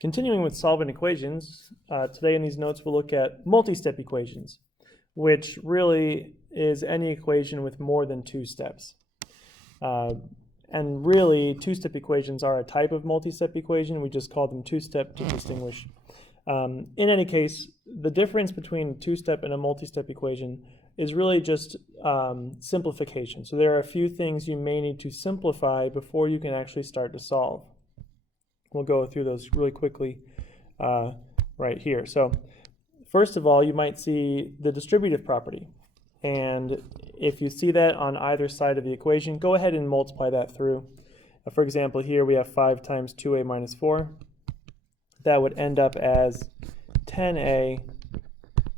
Continuing with solving equations, today in these notes we'll look at multi-step equations, which really is any equation with more than two steps. And really, two-step equations are a type of multi-step equation. We just call them two-step to distinguish. In any case, the difference between a two-step and a multi-step equation is really just simplification. So there are a few things you may need to simplify before you can actually start to solve. We'll go through those really quickly right here. So first of all, you might see the distributive property. And if you see that on either side of the equation, go ahead and multiply that through. For example, here we have 5 times 2a minus 4. That would end up as 10a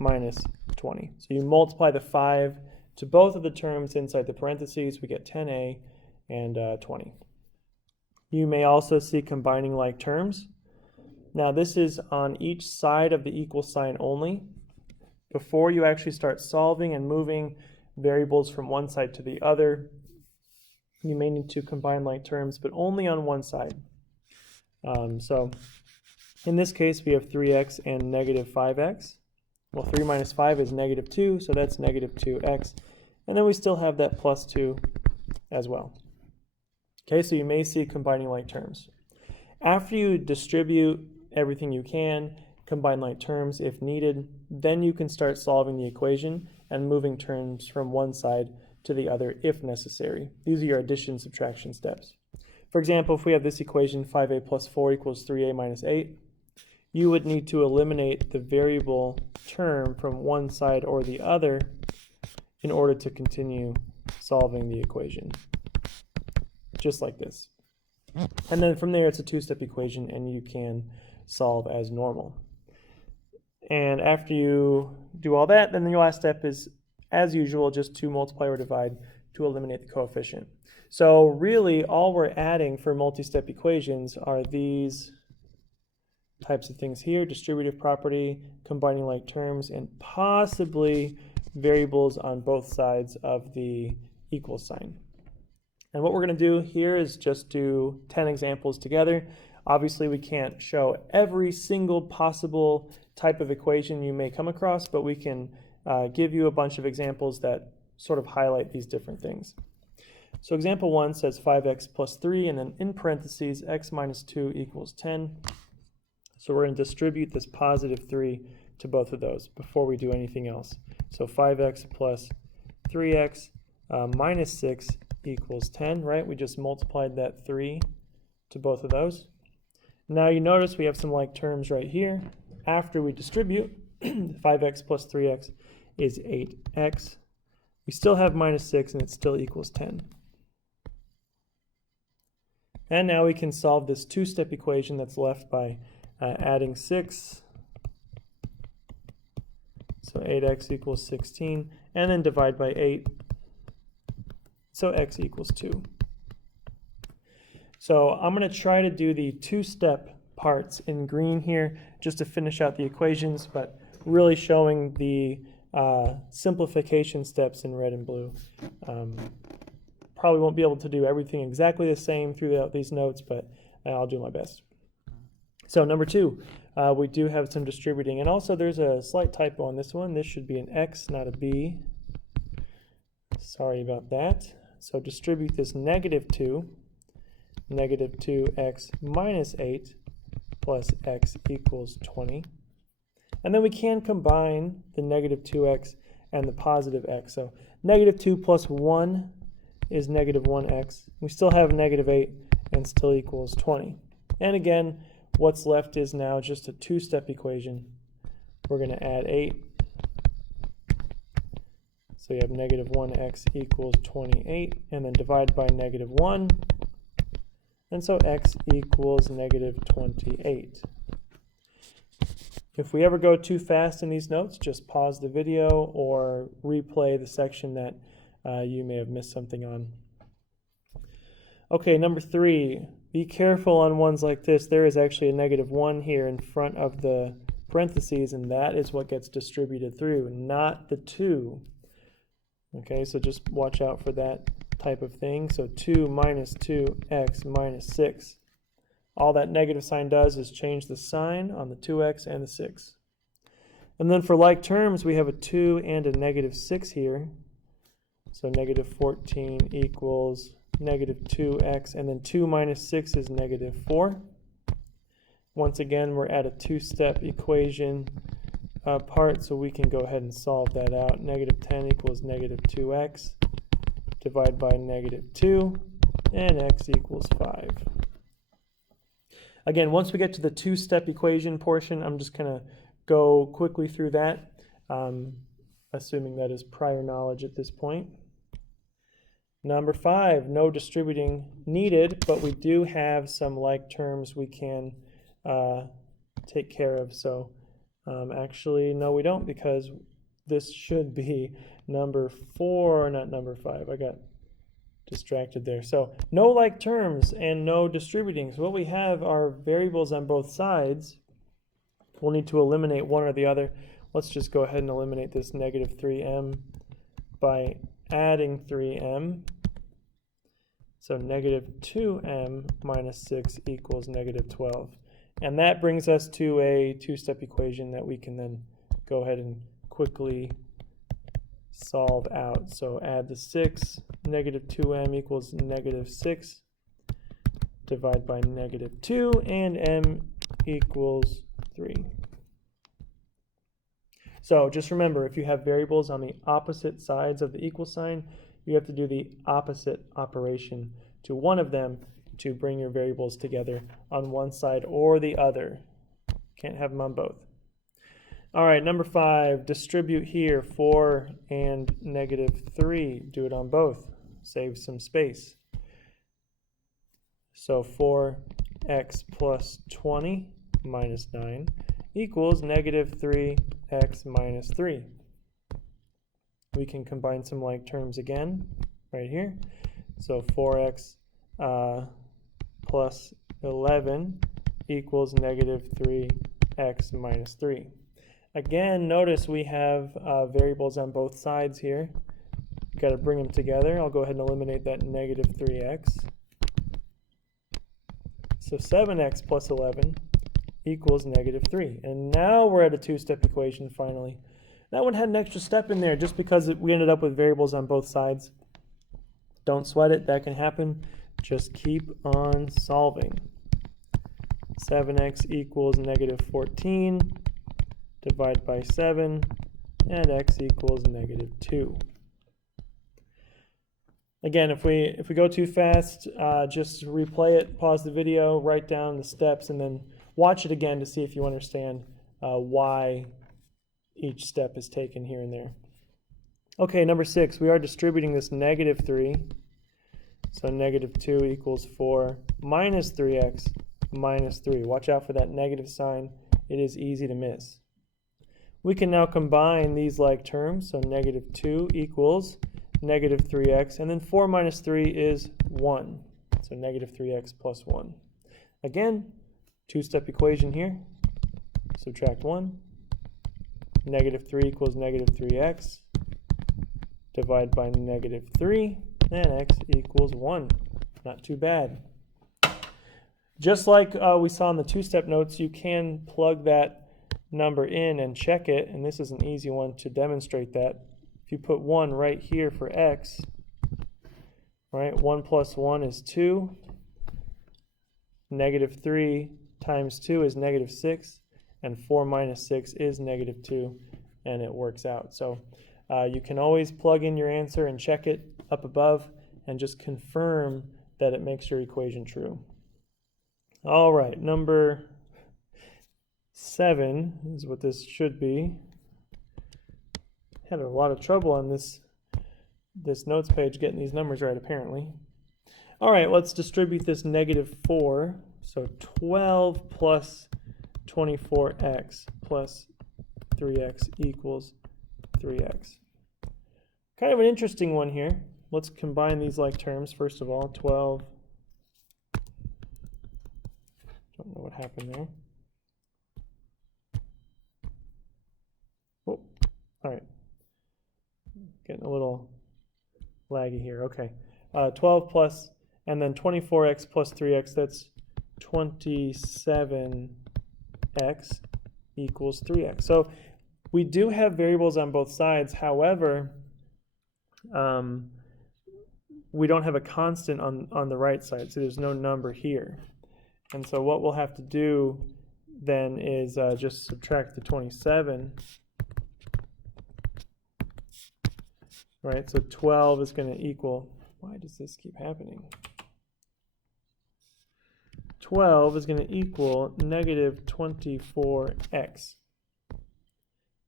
minus 20. So you multiply the 5 to both of the terms inside the parentheses, we get 10a and 20. You may also see combining like terms. Now this is on each side of the equal sign only. Before you actually start solving and moving variables from one side to the other, you may need to combine like terms, but only on one side. So in this case, we have 3x and negative 5x. Well, 3 minus 5 is negative 2, so that's negative 2x. And then we still have that plus 2 as well. Okay, so you may see combining like terms. After you distribute everything you can, combine like terms if needed, then you can start solving the equation and moving terms from one side to the other if necessary. These are your addition subtraction steps. For example, if we have this equation 5a plus 4 equals 3a minus 8, you would need to eliminate the variable term from one side or the other in order to continue solving the equation. Just like this. And then from there it's a two-step equation and you can solve as normal. And after you do all that, then the last step is, as usual, just to multiply or divide to eliminate the coefficient. So really all we're adding for multi-step equations are these types of things here: distributive property, combining like terms, and possibly variables on both sides of the equal sign. And what we're going to do here is just do 10 examples together. Obviously, we can't show every single possible type of equation you may come across, but we can give you a bunch of examples that sort of highlight these different things. So example 1 says 5x plus 3, and then in parentheses, x minus 2 equals 10. So we're going to distribute this positive 3 to both of those before we do anything else. So 5x plus 3x minus 6 equals 10, right? We just multiplied that 3 to both of those. Now you notice we have some like terms right here. After we distribute, 5x plus 3x is 8x. We still have minus 6 and it still equals 10. And now we can solve this two-step equation that's left by adding 6. So 8x equals 16, and then divide by 8. So x equals 2. So I'm going to try to do the two-step parts in green here just to finish out the equations, but really showing the simplification steps in red and blue. Probably won't be able to do everything exactly the same throughout these notes, but I'll do my best. So number 2, we do have some distributing, and also there's a slight typo on this one. This should be an x, not a b. Sorry about that. So distribute this negative 2, negative 2x minus 8 plus x equals 20. And then we can combine the negative 2x and the positive x. So negative 2 plus 1 is negative 1x. We still have negative 8 and still equals 20. And again, what's left is now just a two-step equation. We're going to add 8. So you have negative 1x equals 28, and then divide by negative 1. And so x equals negative 28. If we ever go too fast in these notes, just pause the video or replay the section that you may have missed something on. Okay, number 3, be careful on ones like this. There is actually a negative 1 here in front of the parentheses, and that is what gets distributed through, not the 2. Okay, so just watch out for that type of thing. So 2 minus 2x minus 6 All that negative sign does is change the sign on the 2x and the 6. And then for like terms, we have a 2 and a negative 6 here. So negative 14 equals negative 2x, and then 2 minus 6 is negative 4. Once again, we're at a two-step equation part, so we can go ahead and solve that out. Negative 10 equals negative 2x. Divide by negative 2, and x equals 5. Again, once we get to the two-step equation portion, I'm just going to go quickly through that, assuming that is prior knowledge at this point. Number 5, no distributing needed, but we do have some like terms we can take care of. So actually, no, we don't, because this should be number 4, not number 5. I got distracted there. So no like terms and no distributing. So what we have are variables on both sides. We'll need to eliminate one or the other. Let's just go ahead and eliminate this negative 3m by adding 3m. So negative 2m minus 6 equals negative 12. And that brings us to a two-step equation that we can then go ahead and quickly solve out. So add the 6, negative 2m equals negative 6, divide by negative 2, and m equals 3. So just remember, if you have variables on the opposite sides of the equal sign, you have to do the opposite operation to one of them to bring your variables together on one side or the other. Can't have them on both. All right, number 5, distribute here 4 and negative 3. Do it on both. Save some space. So 4x plus 20 minus 9 equals negative 3x minus 3. We can combine some like terms again right here. So 4x plus 11 equals negative 3x minus 3. Again, notice we have variables on both sides here. Got to bring them together. I'll go ahead and eliminate that negative 3x. So 7x plus 11 equals negative 3. And now we're at a two-step equation finally. That one had an extra step in there just because we ended up with variables on both sides. Don't sweat it. That can happen. Just keep on solving. 7x equals negative 14. Divide by 7, and x equals negative 2. Again, if we go too fast, just replay it, pause the video, write down the steps, and then watch it again to see if you understand why each step is taken here and there. Okay, number 6, we are distributing this negative 3. So negative 2 equals 4 minus 3x minus 3. Watch out for that negative sign. It is easy to miss. We can now combine these like terms. So negative 2 equals negative 3x, and then 4 minus 3 is 1. So negative 3x plus 1. Again, two-step equation here. Subtract 1. Negative 3 equals negative 3x. Divide by negative 3, and x equals 1. Not too bad. Just like we saw in the two-step notes, you can plug that number in and check it, and this is an easy one to demonstrate that. If you put 1 right here for x, right, 1 plus 1 is 2. Negative 3 times 2 is negative 6, and 4 minus 6 is negative 2, and it works out. So you can always plug in your answer and check it up above and just confirm that it makes your equation true. All right, number 7 is what this should be. Had a lot of trouble on this notes page getting these numbers right, apparently. All right, let's distribute this negative 4. So 12 plus 24x plus 3x equals 3x. Kind of an interesting one here. Let's combine these like terms. First of all, 12. Don't know what happened there. Oh, all right. Getting a little laggy here. Okay. 12 plus, and then 24x plus 3x, that's 27x equals 3x. So we do have variables on both sides. However, we don't have a constant on the right side, so there's no number here. And so what we'll have to do then is just subtract the 27. Right, so 12 is going to equal, why does this keep happening? 12 is going to equal negative 24x.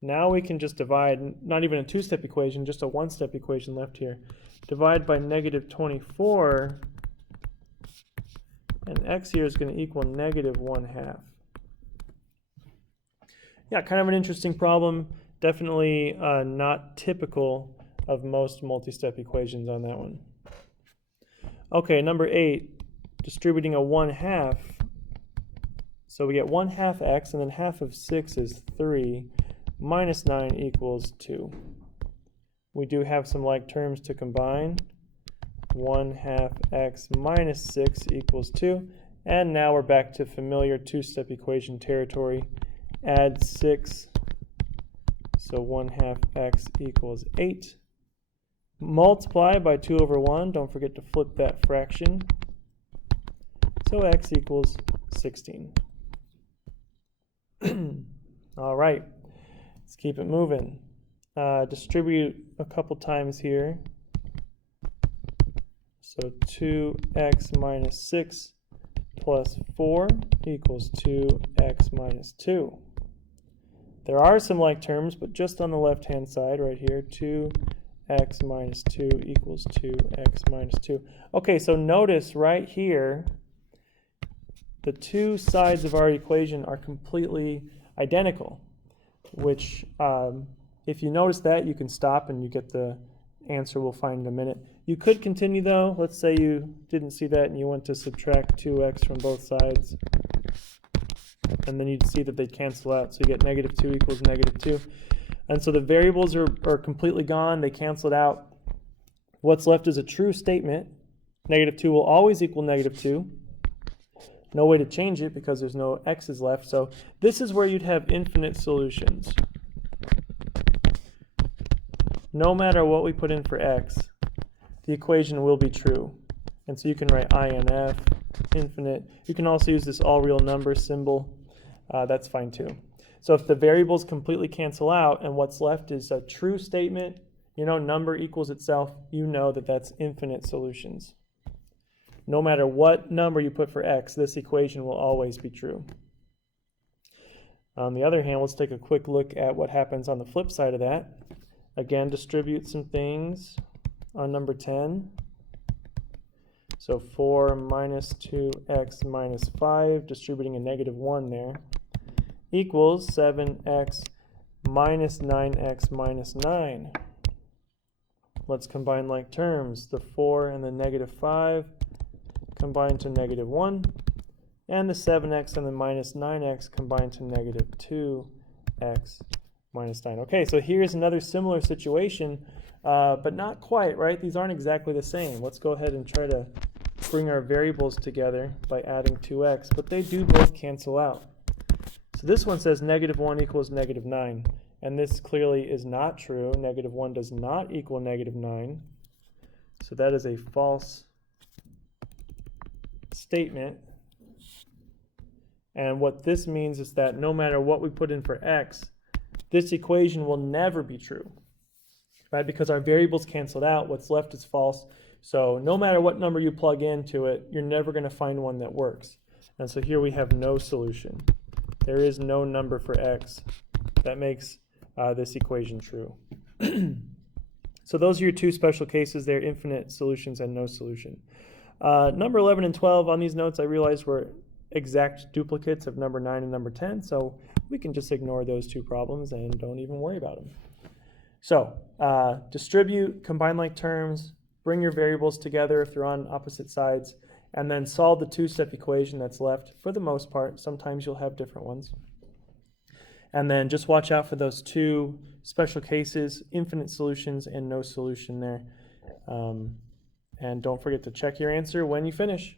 Now we can just divide, not even a two-step equation, just a one-step equation left here. Divide by negative 24, and x here is going to equal negative 1/2. Yeah, kind of an interesting problem. Definitely not typical of most multi-step equations on that one. Okay, number 8, distributing a 1/2. So we get 1/2 x, and then half of 6 is 3, minus 9 equals 2. We do have some like terms to combine. 1/2 x minus 6 equals 2. And now we're back to familiar two-step equation territory. Add 6, so 1/2 x equals 8. Multiply by 2 over 1. Don't forget to flip that fraction. So x equals 16. All right, let's keep it moving. Distribute a couple times here. So 2x minus 6 plus 4 equals 2x minus 2. There are some like terms, but just on the left-hand side right here, 2x minus 2 equals 2x minus 2. Okay, so notice right here, the two sides of our equation are completely identical, which if you notice that, you can stop and you get the answer we'll find in a minute. You could continue though. Let's say you didn't see that and you want to subtract 2x from both sides. And then you'd see that they cancel out. So you get negative 2 equals negative 2. And so the variables are completely gone. They cancel it out. What's left is a true statement. Negative 2 will always equal negative 2. No way to change it because there's no x's left. So this is where you'd have infinite solutions. No matter what we put in for x, the equation will be true. And so you can write INF, infinite. You can also use this all real number symbol. That's fine too. So if the variables completely cancel out and what's left is a true statement, you know, number equals itself, you know that that's infinite solutions. No matter what number you put for x, this equation will always be true. On the other hand, let's take a quick look at what happens on the flip side of that. Again, distribute some things on number 10. So 4 minus 2x minus 5, distributing a negative 1 there, equals 7x minus 9x minus 9. Let's combine like terms. The 4 and the negative 5 combine to negative 1, and the 7x and the minus 9x combine to negative 2x minus 9. Okay, so here's another similar situation, but not quite, right? These aren't exactly the same. Let's go ahead and try to bring our variables together by adding 2x, but they do both cancel out. So this one says negative 1 equals negative 9, and this clearly is not true. Negative 1 does not equal negative 9, so that is a false statement. And what this means is that no matter what we put in for x, this equation will never be true, right? Because our variables canceled out, what's left is false. So no matter what number you plug into it, you're never going to find one that works. And so here we have no solution. There is no number for x that makes this equation true. So those are your two special cases there, infinite solutions and no solution. Number 11 and 12 on these notes I realized were exact duplicates of number 9 and number 10, so we can just ignore those two problems and don't even worry about them. So distribute, combine like terms, bring your variables together if they're on opposite sides, and then solve the two-step equation that's left for the most part. Sometimes you'll have different ones. And then just watch out for those two special cases, infinite solutions and no solution there. And don't forget to check your answer when you finish.